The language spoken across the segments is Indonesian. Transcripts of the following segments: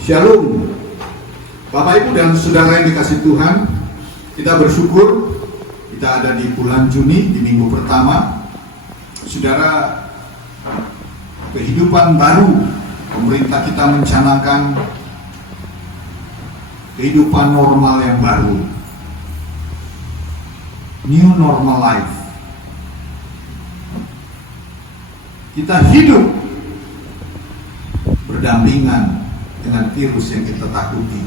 Shalom. Bapak Ibu dan Saudara yang dikasih Tuhan, kita bersyukur kita ada di bulan Juni, di minggu pertama. Saudara, kehidupan baru, pemerintah kita mencanangkan kehidupan normal yang baru, new normal life. Kita hidup berdampingan dengan virus yang kita takuti,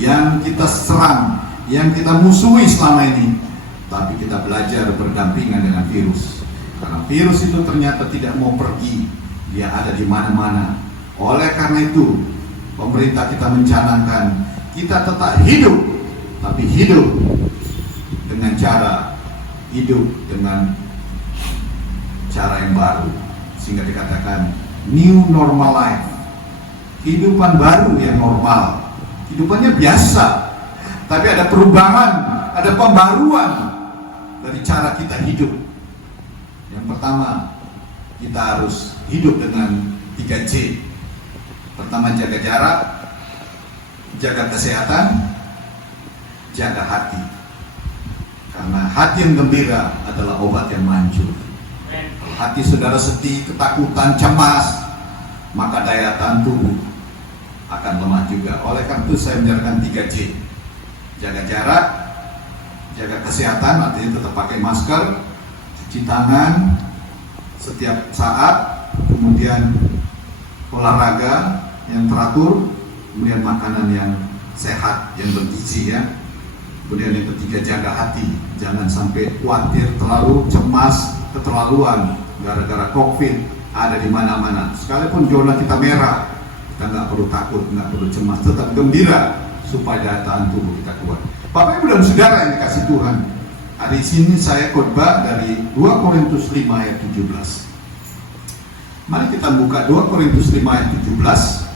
yang kita serang, yang kita musuhi selama ini. Tapi kita belajar berdampingan dengan virus, karena virus itu ternyata tidak mau pergi, dia ada di mana-mana. Oleh karena itu, pemerintah kita mencanangkan kita tetap hidup, tapi hidup dengan cara yang baru, sehingga dikatakan new normal life. Kehidupan baru yang normal, kehidupannya biasa, tapi ada perubahan, ada pembaruan dari cara kita hidup. Yang pertama, kita harus hidup dengan 3C. Pertama, jaga jarak, jaga kesehatan, jaga hati. Karena hati yang gembira adalah obat yang manjur. Kalau hati saudara sedih, ketakutan, cemas, maka daya tahan tubuh akan lemah juga. Oleh karena itu saya menjalankan 3C. Jaga jarak, jaga kesehatan, artinya tetap pakai masker, cuci tangan setiap saat, kemudian olahraga yang teratur, kemudian makanan yang sehat, yang bergizi ya. Kemudian yang ketiga, jaga hati, jangan sampai khawatir, terlalu cemas, keterlaluan gara-gara COVID ada di mana-mana. Sekalipun zona kita merah, kita nggak perlu takut, nggak perlu cemas, tetap gembira supaya daya tahan tubuh kita kuat. Bapak Ibu dan Saudara yang dikasih Tuhan, hari ini saya khotbah dari 2 Korintus 5 ayat 17. Mari kita buka 2 Korintus 5 ayat 17.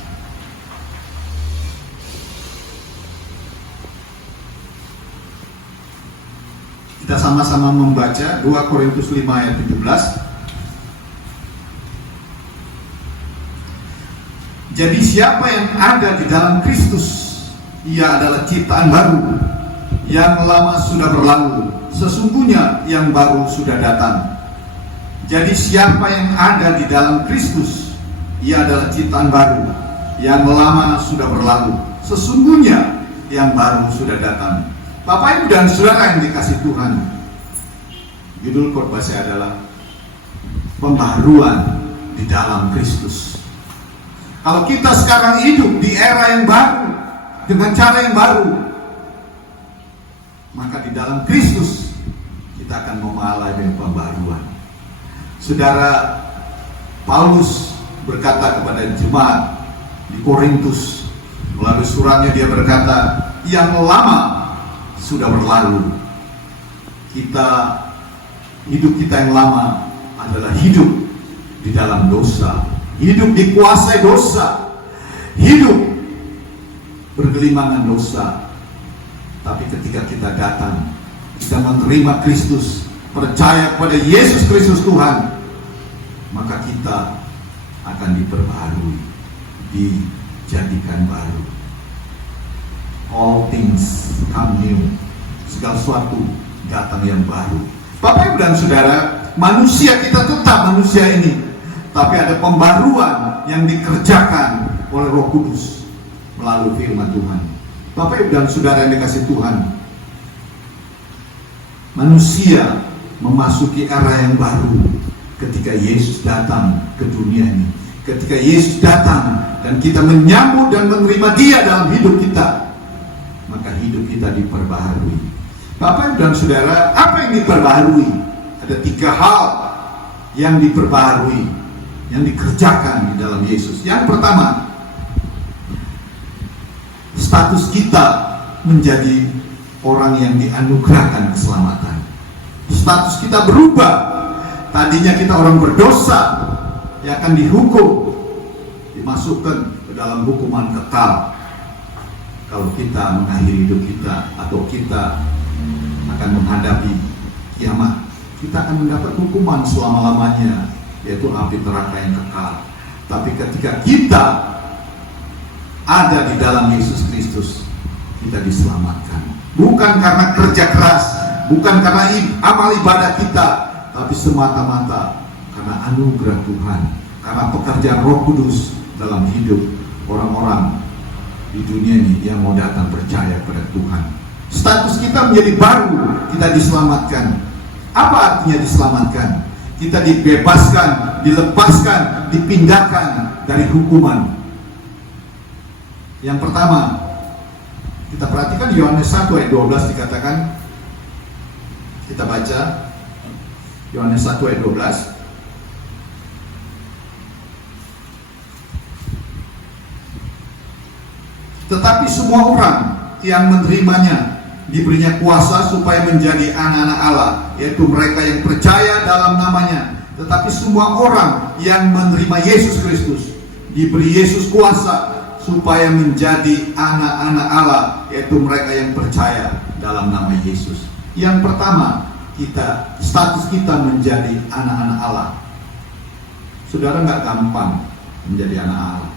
Kita sama-sama membaca 2 Korintus 5 ayat 17. Jadi siapa yang ada di dalam Kristus, ia adalah ciptaan baru. Yang lama sudah berlalu, sesungguhnya yang baru sudah datang. Jadi siapa yang ada di dalam Kristus, ia adalah ciptaan baru. Yang lama sudah berlalu, sesungguhnya yang baru sudah datang. Bapak Ibu dan Saudara yang dikasih Tuhan, judul khotbah saya adalah pembaharuan di dalam Kristus. Kalau kita sekarang hidup di era yang baru, dengan cara yang baru, maka di dalam Kristus kita akan mengalami pembaharuan. Saudara, Paulus berkata kepada jemaat di Korintus, melalui suratnya dia berkata, yang lama sudah berlalu. Hidup kita yang lama adalah hidup di dalam dosa, hidup dikuasai dosa, hidup bergelimangan dosa. Tapi ketika kita datang, kita menerima Kristus, percaya kepada Yesus Kristus Tuhan, maka kita akan diperbaharui, dijadikan baru. All things come new. Segala sesuatu datang yang baru. Bapak Ibu dan Saudara, manusia kita tetap manusia ini, tapi ada pembaruan yang dikerjakan oleh Roh Kudus melalui firman Tuhan. Bapak Ibu dan Saudara yang dikasih Tuhan, manusia memasuki era yang baru ketika Yesus datang ke dunia ini. Ketika Yesus datang dan kita menyambut dan menerima Dia dalam hidup kita, maka hidup kita diperbaharui. Bapak dan Saudara, apa yang diperbaharui? Ada 3 hal yang diperbaharui, yang dikerjakan di dalam Yesus. Yang pertama, status kita menjadi orang yang dianugerahkan keselamatan. Status kita berubah. Tadinya kita orang berdosa yang akan dihukum, dimasukkan ke dalam hukuman kekal. Kalau kita mengakhiri hidup kita, atau kita akan menghadapi kiamat, kita akan mendapat hukuman selama-lamanya, yaitu api neraka yang kekal. Tapi ketika kita ada di dalam Yesus Kristus, kita diselamatkan. Bukan karena kerja keras, bukan karena amal ibadah kita, tapi semata-mata karena anugerah Tuhan, karena pekerjaan Roh Kudus dalam hidup orang-orang di dunia ini yang mau datang percaya pada Tuhan. Status kita menjadi baru, kita diselamatkan. Apa artinya diselamatkan? Kita dibebaskan, dilepaskan, dipindahkan dari hukuman. Yang pertama, kita perhatikan Yohanes 1 ayat 12 dikatakan, kita baca Yohanes 1 ayat 12. Tetapi semua orang yang menerimanya diberinya kuasa supaya menjadi anak-anak Allah, yaitu mereka yang percaya dalam namanya. Tetapi semua orang yang menerima Yesus Kristus diberi Yesus kuasa supaya menjadi anak-anak Allah, yaitu mereka yang percaya dalam nama Yesus. Yang pertama, status kita menjadi anak-anak Allah. Saudara, nggak gampang menjadi anak Allah,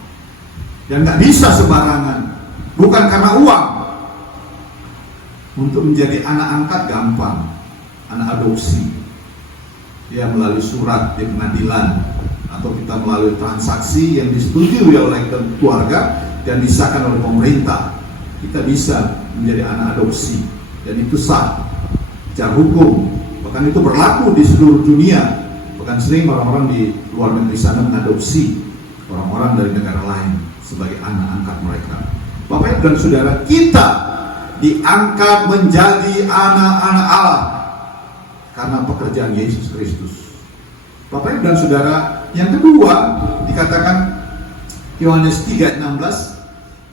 dan nggak bisa sembarangan. Bukan karena uang. Untuk menjadi anak angkat gampang, anak adopsi, ya melalui surat di pengadilan, atau kita melalui transaksi yang disetujui oleh keluarga dan disahkan oleh pemerintah, kita bisa menjadi anak adopsi, dan itu sah secara hukum. Bahkan itu berlaku di seluruh dunia. Bahkan sering orang-orang di luar negeri sana mengadopsi orang-orang dari negara lain sebagai anak angkat mereka. Bapak Ibu dan Saudara, kita diangkat menjadi anak-anak Allah karena pekerjaan Yesus Kristus. Bapak Ibu dan Saudara, yang kedua dikatakan Yohanes 3:16,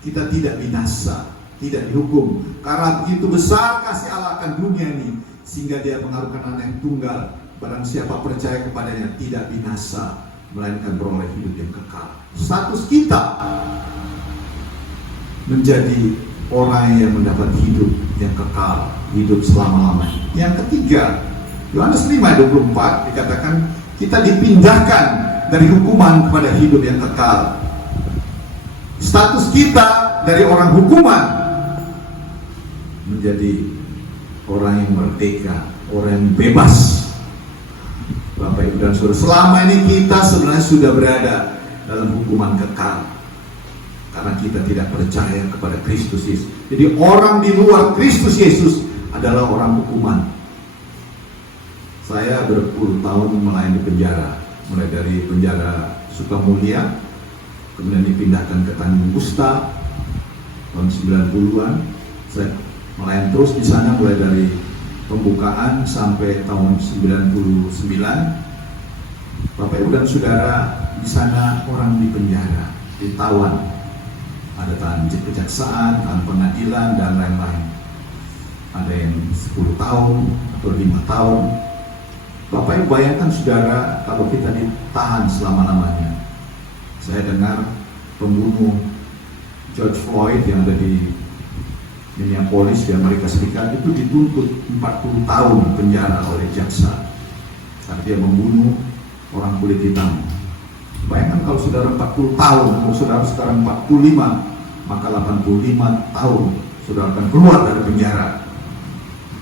kita tidak binasa, tidak dihukum, karena begitu besar kasih Allah akan dunia ini sehingga Dia mengaruniakan Anak yang tunggal, barang siapa percaya kepadanya tidak binasa, melainkan beroleh hidup yang kekal. Status kita menjadi orang yang mendapat hidup yang kekal, hidup selama-lamanya. Yang ketiga, Yohanes 5:24 dikatakan kita dipindahkan dari hukuman kepada hidup yang kekal. Status kita dari orang hukuman menjadi orang yang merdeka, orang yang bebas. Bapak Ibu dan Saudara, selama ini kita sebenarnya sudah berada dalam hukuman kekal karena kita tidak percaya kepada Kristus Yesus. Jadi orang di luar Kristus Yesus adalah orang hukuman. Saya berpuluh tahun melayani penjara, mulai dari penjara Sukamulya, kemudian dipindahkan ke Tanjung Gusta tahun 90-an. Saya melayani terus di sana mulai dari pembukaan sampai tahun 99. Bapak Ibu dan Saudara, di sana orang di penjara, ditawan. Ada tahan kejaksaan, tahan pengadilan, dan lain-lain. Ada yang 10 tahun atau 5 tahun. Bapak Ibu bayangkan Saudara, kalau kita ditahan selama-lamanya. Saya dengar pembunuh George Floyd yang ada di Minneapolis di Amerika Serikat itu dituntut 40 tahun penjara oleh jaksa karena dia membunuh orang kulit hitam. Bayangkan kalau saudara 40 tahun, kalau saudara sekarang 45, maka 85 tahun saudara akan keluar dari penjara.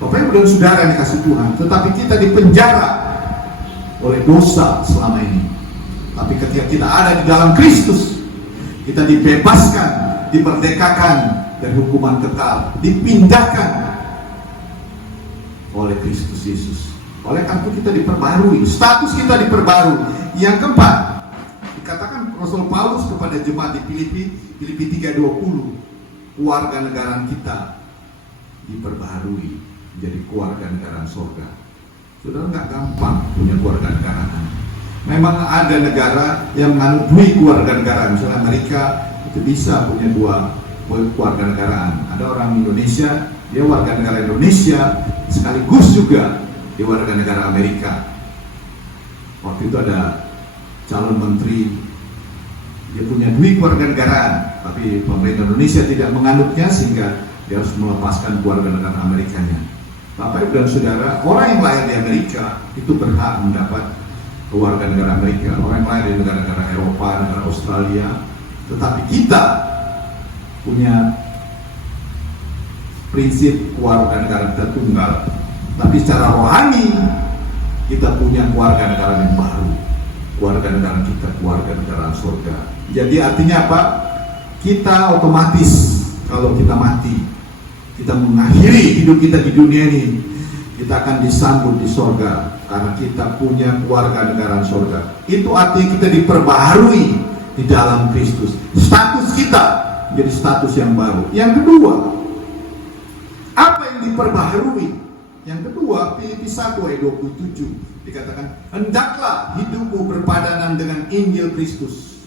Bapak Ibu dan Saudara yang dikasih Tuhan, tetapi kita dipenjara oleh dosa selama ini. Tapi ketika kita ada di dalam Kristus, kita dibebaskan, dimerdekakan dari hukuman kekal, dipindahkan oleh Kristus Yesus. Oleh karena itu kita diperbarui, status kita diperbarui. Yang keempat, dikatakan Rasul Paulus kepada jemaat di Filipi 3:20, kewarganegaraan kita diperbarui menjadi kewarganegaraan surga. Saudara, nggak gampang punya kewarganegaraan. Memang ada negara yang menganugerahi kewarganegaraan, misalnya Amerika itu bisa punya dua kewarganegaraan. Ada orang Indonesia, dia warga negara Indonesia sekaligus juga dia warga negara Amerika. Waktu itu ada calon menteri, dia punya dua kewarganegaraan, tapi pemerintah Indonesia tidak menganutnya sehingga dia harus melepaskan kewarganegaraan Amerikanya. Bapak Ibu dan Saudara, orang yang lahir di Amerika itu berhak mendapat kewarganegaraan Amerika. Orang yang lahir di negara-negara Eropa, negara Australia, tetapi kita punya prinsip keluarga negara kita tunggal, tapi secara rohani kita punya keluarga negara yang baru. Keluarga negara kita, keluarga negara surga. Jadi artinya apa? Kita otomatis kalau kita mati, kita mengakhiri hidup kita di dunia ini, kita akan disambut di surga karena kita punya keluarga negara surga. Itu artinya kita diperbaharui di dalam Kristus. Status kita menjadi status yang baru. Yang kedua, apa yang diperbaharui? Yang kedua, Filipi 1 ayat 27 dikatakan, hendaklah hidupmu berpadanan dengan Injil Kristus.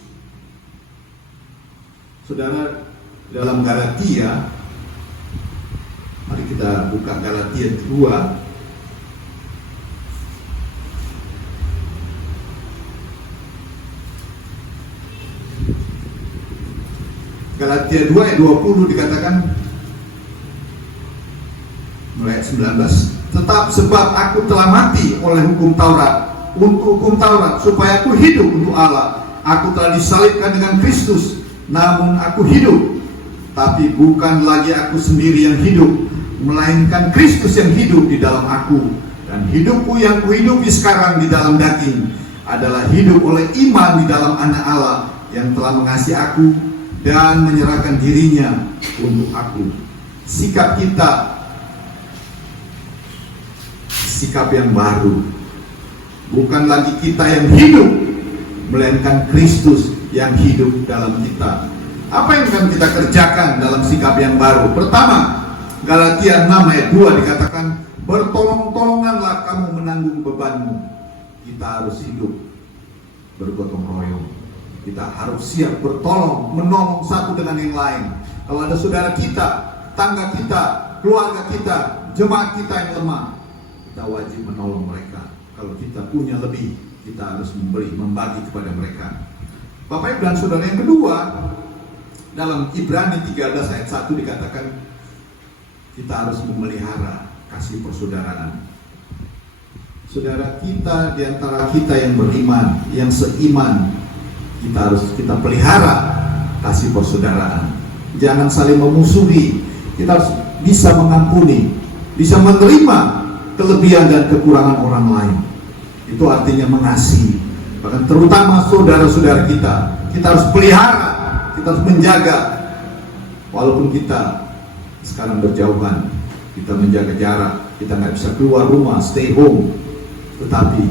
Saudara, dalam Galatia, mari kita buka Galatia 2. Galatia 2 ayat 20 dikatakan, mulai ayat 19, tetap sebab aku telah mati oleh hukum Taurat, untuk hukum Taurat, supaya aku hidup untuk Allah. Aku telah disalibkan dengan Kristus, namun aku hidup, tapi bukan lagi aku sendiri yang hidup, melainkan Kristus yang hidup di dalam aku. Dan hidupku yang kuhidupi sekarang di dalam daging adalah hidup oleh iman di dalam Anak Allah yang telah mengasihi aku dan menyerahkan dirinya untuk aku. Sikap kita, sikap yang baru. Bukan lagi kita yang hidup, melainkan Kristus yang hidup dalam kita. Apa yang akan kita kerjakan dalam sikap yang baru? Pertama, Galatia 6 ayat 2 dikatakan, bertolong-tolonganlah kamu menanggung bebanmu. Kita harus hidup bergotong royong. Kita harus siap bertolong, menolong satu dengan yang lain. Kalau ada saudara kita, tangga kita, keluarga kita, jemaat kita yang lemah, kita wajib menolong mereka. Kalau kita punya lebih, kita harus membagi kepada mereka. Bapak Ibu dan Saudara, yang kedua, dalam Ibrani 13 ayat 1 dikatakan, kita harus memelihara kasih persaudaraan. Saudara kita, diantara kita yang beriman, yang seiman, kita pelihara kasih persaudaraan. Jangan saling memusuhi. Kita harus bisa mengampuni, bisa menerima kelebihan dan kekurangan orang lain. Itu artinya mengasihi. Bahkan terutama saudara-saudara kita harus pelihara, kita harus menjaga. Walaupun kita sekarang berjauhan, kita menjaga jarak, kita nggak bisa keluar rumah, stay home, tetapi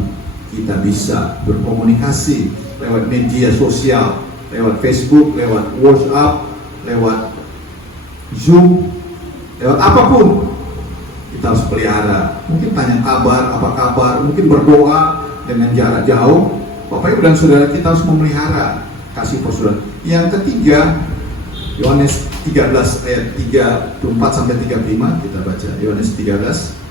kita bisa berkomunikasi lewat media sosial, lewat Facebook, lewat WhatsApp, lewat Zoom, lewat apapun. Kita harus pelihara. Mungkin tanya kabar, apa kabar, mungkin berdoa dengan jarak jauh. Bapak Ibu dan Saudara, kita harus memelihara kasih persaudaraan. Yang ketiga, Yohanes 13 ayat 34 sampai 35, kita baca Yohanes 13.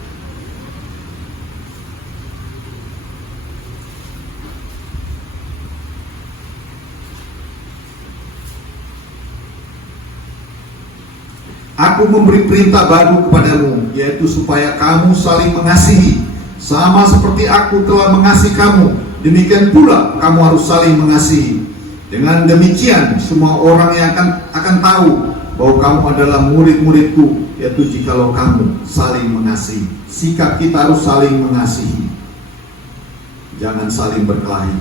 Aku memberi perintah baru kepadamu, yaitu supaya kamu saling mengasihi, sama seperti aku telah mengasihi kamu. Demikian pula kamu harus saling mengasihi. Dengan demikian semua orang yang akan tahu bahwa kamu adalah murid-muridku, yaitu jikalau kamu saling mengasihi. Sikap kita harus saling mengasihi, jangan saling berkelahi.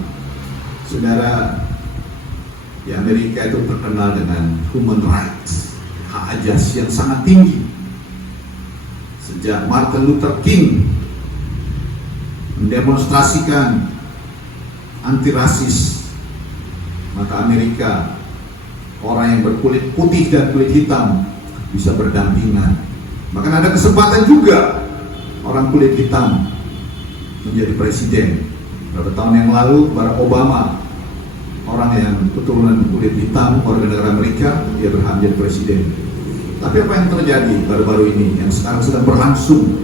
Saudara, di Amerika itu terkenal dengan human rights, hak asasi yang sangat tinggi. Sejak Martin Luther King mendemonstrasikan anti rasis, maka Amerika, orang yang berkulit putih dan kulit hitam bisa berdampingan. Bahkan ada kesempatan juga orang kulit hitam menjadi presiden. Beberapa tahun yang lalu Barack Obama, orang yang keturunan kulit hitam, warga negara Amerika, dia berhak menjadi presiden. Tapi apa yang terjadi baru-baru ini, yang sekarang sedang berlangsung,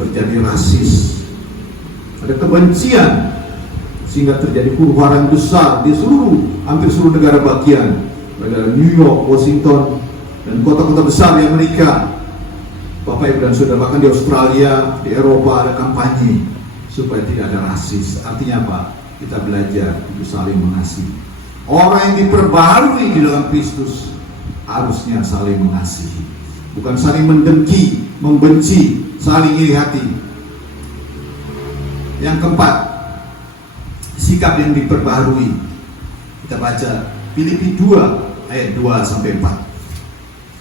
terjadi rasis, ada kebencian, sehingga terjadi huru-hara besar di hampir seluruh negara bagian, negara New York, Washington, dan kota-kota besar di Amerika. Bapak Ibu dan Saudara, bahkan di Australia, di Eropa ada kampanye supaya tidak ada rasis. Artinya apa? Kita belajar untuk saling mengasihi. Orang yang diperbarui di dalam Kristus harusnya saling mengasihi, bukan saling mendengki, membenci, saling iri hati. Yang keempat, sikap yang diperbaharui. Kita baca Filipi 2 ayat 2 sampai 4.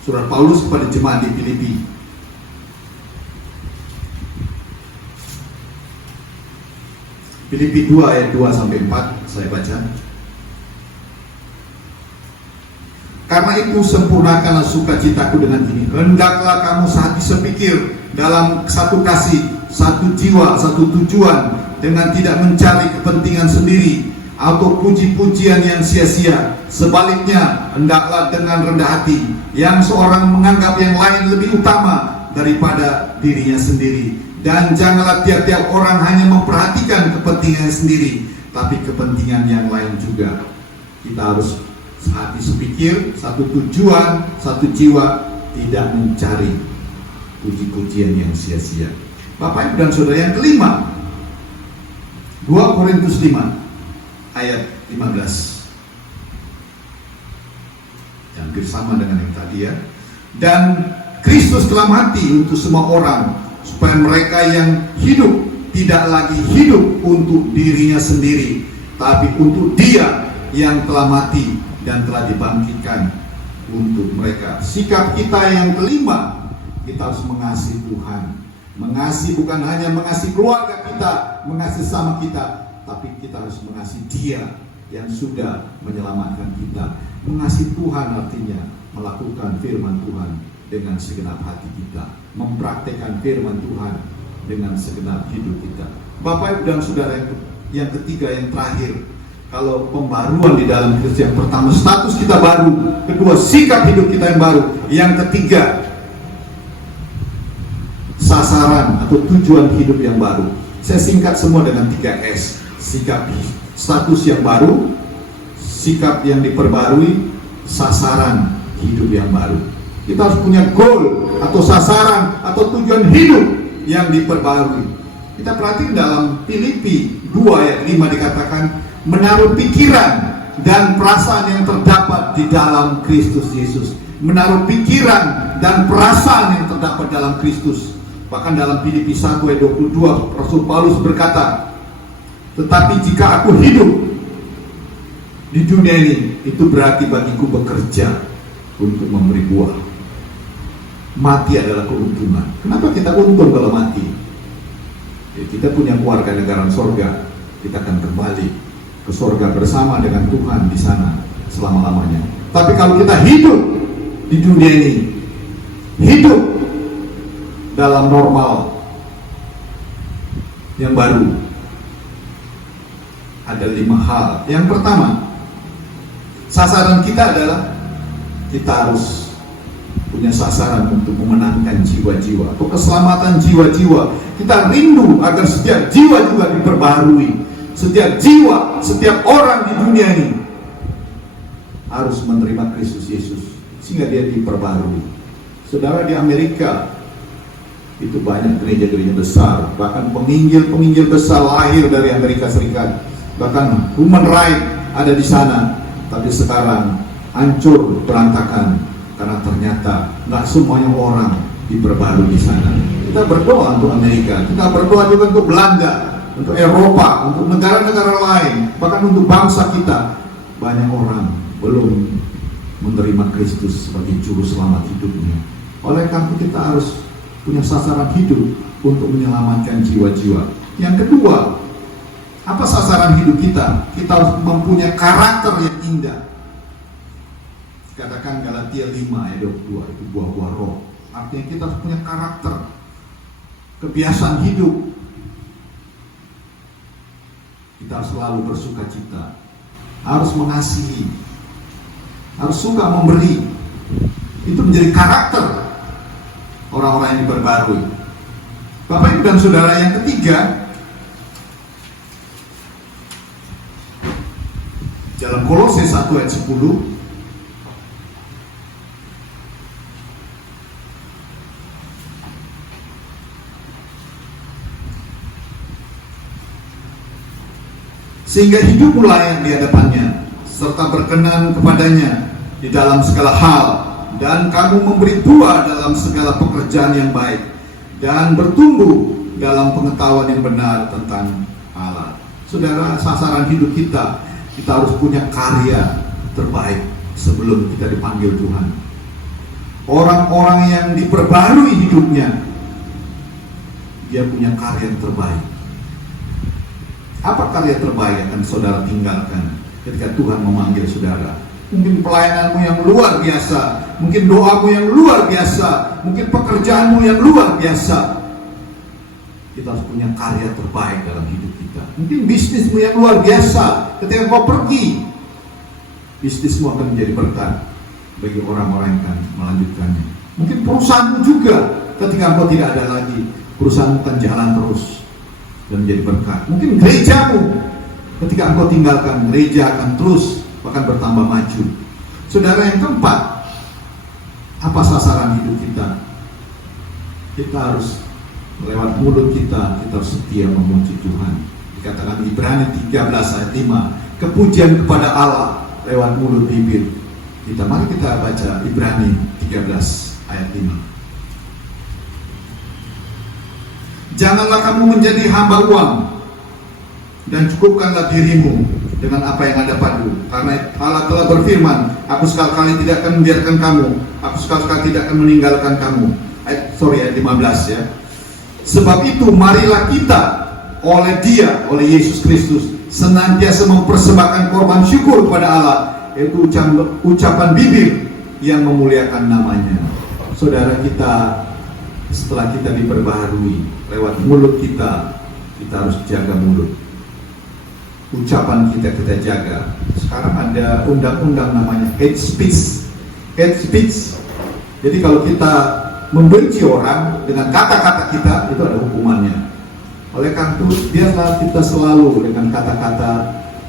Surat Paulus kepada jemaat di Filipi. Filipi 2 ayat 2 sampai 4 saya baca. Karena itu sempurnakanlah sukacitaku dengan ini. Hendaklah kamu sehati sepikir dalam satu kasih, satu jiwa, satu tujuan, dengan tidak mencari kepentingan sendiri atau puji-pujian yang sia-sia. Sebaliknya, hendaklah dengan rendah hati, yang seorang menganggap yang lain lebih utama daripada dirinya sendiri. Dan janganlah tiap-tiap orang hanya memperhatikan kepentingan sendiri, tapi kepentingan yang lain juga. Kita harus sehati sepikir, satu tujuan, satu jiwa, tidak mencari puji-pujian yang sia-sia. Bapak Ibu dan Saudara, yang kelima, 2 Korintus 5 ayat 15. Yang hampir sama dengan yang tadi ya. Dan Kristus telah mati untuk semua orang, supaya mereka yang hidup tidak lagi hidup untuk dirinya sendiri, tapi untuk Dia yang telah mati dan telah dibangkitkan untuk mereka. Sikap kita yang kelima, kita harus mengasihi Tuhan. Mengasihi bukan hanya mengasihi keluarga kita, mengasihi sama kita, tapi kita harus mengasihi Dia yang sudah menyelamatkan kita. Mengasihi Tuhan artinya melakukan firman Tuhan dengan segenap hati kita, mempraktekkan firman Tuhan dengan segenap hidup kita. Bapak Ibu dan Saudara, yang ketiga, yang terakhir, kalau pembaruan di dalam Kristus, yang pertama status kita baru, kedua sikap hidup kita yang baru, yang ketiga sasaran atau tujuan hidup yang baru. Saya singkat semua dengan 3S. Sikap, status yang baru, sikap yang diperbarui, sasaran hidup yang baru. Kita harus punya goal atau sasaran atau tujuan hidup yang diperbarui. Kita perhatikan dalam Filipi 2 ayat 5 dikatakan, menaruh pikiran dan perasaan yang terdapat di dalam Kristus Yesus. Menaruh pikiran dan perasaan yang terdapat dalam Kristus. Bahkan dalam Filipi 1 ayat 22, Rasul Paulus berkata, tetapi jika aku hidup di dunia ini, itu berarti bagiku bekerja untuk memberi buah. Mati adalah keuntungan. Kenapa kita untung kalau mati? Ya, kita punya keluarga negara sorga, kita akan kembali ke sorga bersama dengan Tuhan di sana selama-lamanya. Tapi kalau kita hidup di dunia ini, hidup dalam normal yang baru, ada 5 hal. Yang pertama, sasaran kita adalah kita harus punya sasaran untuk memenangkan jiwa-jiwa atau keselamatan jiwa-jiwa. Kita rindu agar setiap jiwa juga diperbaharui. Setiap jiwa, setiap orang di dunia ini harus menerima Kristus Yesus sehingga dia diperbaharui. Saudara, di Amerika itu banyak gereja-gereja besar, bahkan penginjil-penginjil besar lahir dari Amerika Serikat. Bahkan human right ada di sana, tapi sekarang hancur berantakan karena ternyata nggak semuanya orang diperbarui di sana. Kita berdoa untuk Amerika, kita berdoa juga untuk Belanda, untuk Eropa, untuk negara-negara lain, bahkan untuk bangsa kita. Banyak orang belum menerima Kristus sebagai juru selamat hidupnya. Oleh karena itu kita harus punya sasaran hidup untuk menyelamatkan jiwa-jiwa. Yang kedua, apa sasaran hidup kita? Kita harus mempunyai karakter yang indah. Katakan Galatia 5 ayat 22, itu buah-buah roh. Artinya kita harus punya karakter, kebiasaan hidup. Kita harus selalu bersuka cita, harus mengasihi, harus suka memberi. Itu menjadi karakter orang-orang yang diperbarui. Bapak Ibu dan Saudara, yang ketiga, dalam Kolose 1 ayat 10, sehingga hiduplah yang di hadapannya, serta berkenan kepadanya di dalam segala hal, dan kamu memberi buah dalam segala pekerjaan yang baik dan bertumbuh dalam pengetahuan yang benar tentang Allah. Saudara, sasaran hidup kita harus punya karya terbaik sebelum kita dipanggil Tuhan. Orang-orang yang diperbarui hidupnya, dia punya karya yang terbaik. Apa karya terbaik yang akan saudara tinggalkan ketika Tuhan memanggil saudara? Mungkin pelayananmu yang luar biasa, mungkin doamu yang luar biasa, mungkin pekerjaanmu yang luar biasa. Kita harus punya karya terbaik dalam hidup kita. Mungkin bisnismu yang luar biasa, ketika kau pergi, bisnismu akan menjadi berkat bagi orang-orang yang akan melanjutkannya. Mungkin perusahaanmu juga, ketika kau tidak ada lagi, perusahaanmu akan jalan terus dan menjadi berkat. Mungkin gerejamu, ketika engkau tinggalkan, gereja akan terus bahkan bertambah maju. Saudara, yang keempat, apa sasaran hidup kita? Kita harus lewat mulut kita harus setia memuji Tuhan. Dikatakan Ibrani 13 ayat 5, kepujian kepada Allah lewat mulut bibir kita. Mari kita baca Ibrani 13 ayat 5. Janganlah kamu menjadi hamba uang, dan cukupkanlah dirimu dengan apa yang ada padamu, karena Allah telah berfirman, aku sekali-kali tidak akan membiarkan kamu, aku sekali-kali tidak akan meninggalkan kamu. Ayat 15 ya. Sebab itu marilah kita oleh Dia, oleh Yesus Kristus, senantiasa mempersembahkan korban syukur kepada Allah, yaitu ucapan bibir yang memuliakan namanya. Saudara, kita setelah kita diperbaharui lewat mulut kita harus jaga mulut. Ucapan kita jaga. Sekarang ada undang-undang namanya hate speech. Hate speech. Jadi kalau kita membenci orang dengan kata-kata kita, itu ada hukumannya. Oleh karena itu, biarlah kita selalu dengan kata-kata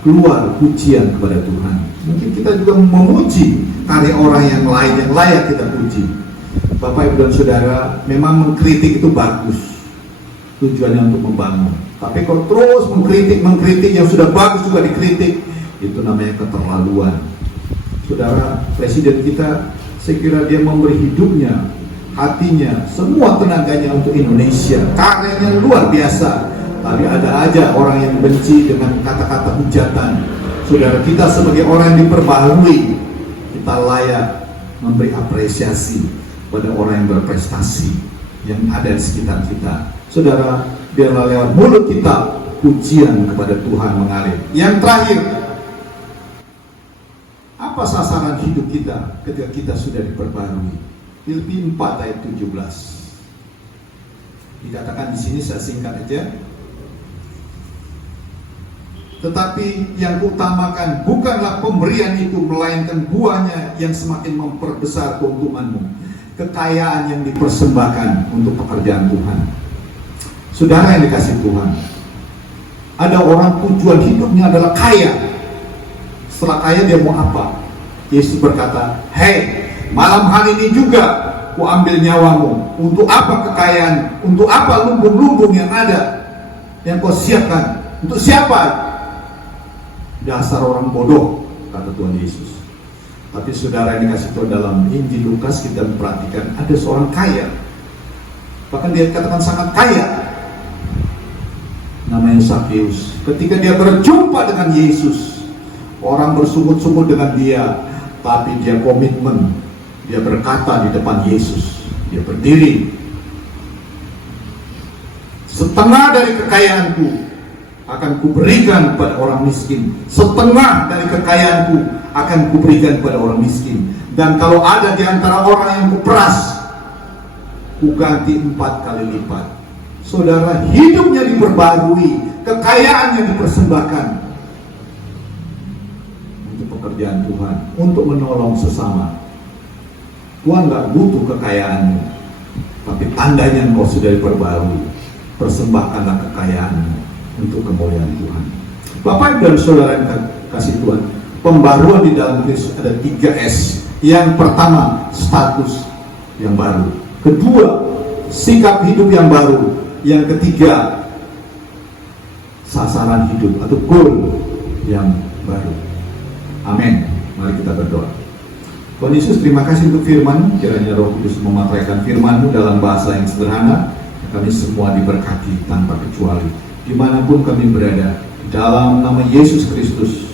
keluar pujian kepada Tuhan. Mungkin kita juga memuji karya orang yang lain yang layak kita puji. Bapak, Ibu, dan Saudara, memang mengkritik itu bagus, tujuannya untuk membangun. Tapi kalau terus mengkritik yang sudah bagus juga dikritik, itu namanya keterlaluan. Saudara, presiden kita, saya kira dia memberi hidupnya, hatinya, semua tenaganya untuk Indonesia. Karyanya luar biasa. Tapi ada aja orang yang benci dengan kata-kata hujatan. Saudara, kita sebagai orang yang diperbaharui, kita layak memberi apresiasi pada orang yang berprestasi yang ada di sekitar kita. Saudara, biarlah lewat mulut kita pujian kepada Tuhan mengalir. Yang terakhir, apa sasaran hidup kita ketika kita sudah diperbarui? Filipi 4 ayat 17. Dikatakan di sini, saya singkat aja. Tetapi yang utamakan bukanlah pemberian itu, melainkan buahnya yang semakin memperbesar keuntunganmu. Kekayaan yang dipersembahkan untuk pekerjaan Tuhan. Saudara yang dikasih Tuhan, ada orang tujuan hidupnya adalah kaya. Setelah kaya dia mau apa? Yesus berkata, hei, malam hari ini juga ku ambil nyawamu. Untuk apa kekayaan? Untuk apa lumbung-lumbung yang ada yang kau siapkan? Untuk siapa? Dasar orang bodoh, kata Tuhan Yesus. Tapi saudara yang dikasih Tuhan, dalam Injil Lukas kita memperhatikan ada seorang kaya, bahkan dia dikatakan sangat kaya, namanya Zakheus. Ketika dia berjumpa dengan Yesus, orang bersungut-sungut dengan dia, tapi dia komitmen. Dia berkata di depan Yesus, dia berdiri, setengah dari kekayaanku akan kuberikan kepada orang miskin. Setengah dari kekayaanku akan kuberikan kepada orang miskin. Dan kalau ada di antara orang yang kuperas, kuganti 4 kali lipat. Saudara, hidupnya diperbarui, kekayaannya dipersembahkan untuk pekerjaan Tuhan, untuk menolong sesama. Tuhan gak butuh kekayaanmu, tapi tandanya engkau sudah diperbarui. Persembahkanlah kekayaanmu untuk kemuliaan Tuhan. Bapak, Ibu, dan Saudara yang kasih Tuhan, pembaruan di dalam Kristus ada 3S. Yang pertama, status yang baru. Kedua, sikap hidup yang baru. Yang ketiga, sasaran hidup atau goal yang baru. Amin. Mari kita berdoa. Tuhan Yesus, terima kasih untuk firman. Kiranya Roh Kudus memateraikan firman-Mu dalam bahasa yang sederhana. Kami semua diberkati tanpa kecuali, dimanapun kami berada. Dalam nama Yesus Kristus.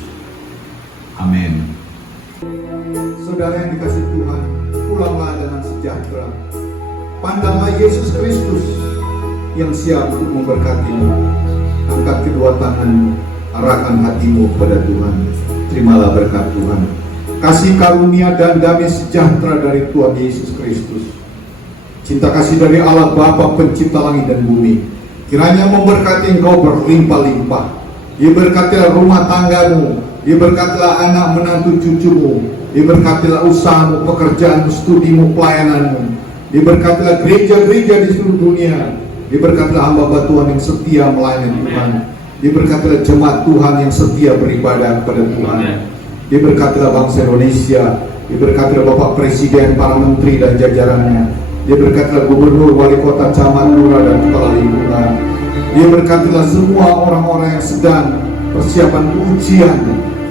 Amin. Saudara yang dikasih Tuhan, pulanglah dengan sejahtera. Pandanglah Yesus Kristus yang siap untuk memberkatimu. Angkat kedua tanganmu, arahkan hatimu kepada Tuhan. Terimalah berkat Tuhan. Kasih karunia dan damai sejahtera dari Tuhan Yesus Kristus, cinta kasih dari Allah Bapa pencipta langit dan bumi, kiranya memberkati engkau berlimpah-limpah. Diberkatilah rumah tanggamu, diberkatilah anak menantu cucumu, diberkatilah usahamu, pekerjaanmu, studimu, pelayananmu, diberkatilah gereja-gereja di seluruh dunia, diberkatilah hamba Tuhan yang setia melayani Tuhan, diberkatilah jemaat Tuhan yang setia beribadah kepada Tuhan, diberkatilah bangsa Indonesia, diberkatilah Bapak Presiden, para menteri dan jajarannya, diberkatilah gubernur, wali kota, camat, lurah dan kepala lingkungan, diberkatilah semua orang-orang yang sedang persiapan ujian,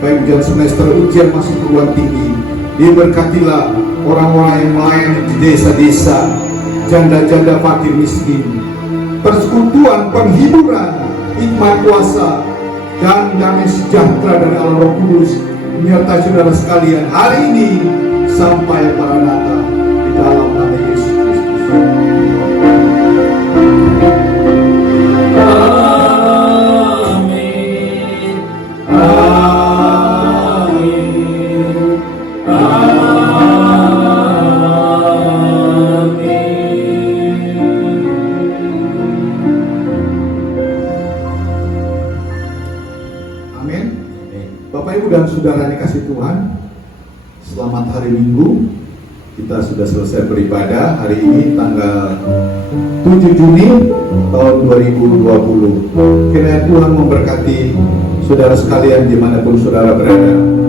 baik ujian semester, ujian masuk perguruan tinggi. Diberkatilah orang-orang yang melayani di desa-desa, janda-janda, fakir miskin. Persekutuan, penghiburan, hikmat kuasa, dan damai sejahtera dari Allah Roh Kudus menyertai saudara sekalian hari ini sampai Maranatha, di dalam nama Yesus Kristus. Amin. Amin. Amin. Bapak Ibu dan saudara dikasih Tuhan, selamat hari Minggu. Kita sudah selesai beribadah hari ini tanggal 7 Juni tahun 2020. Kiranya Tuhan memberkati saudara sekalian dimanapun saudara berada.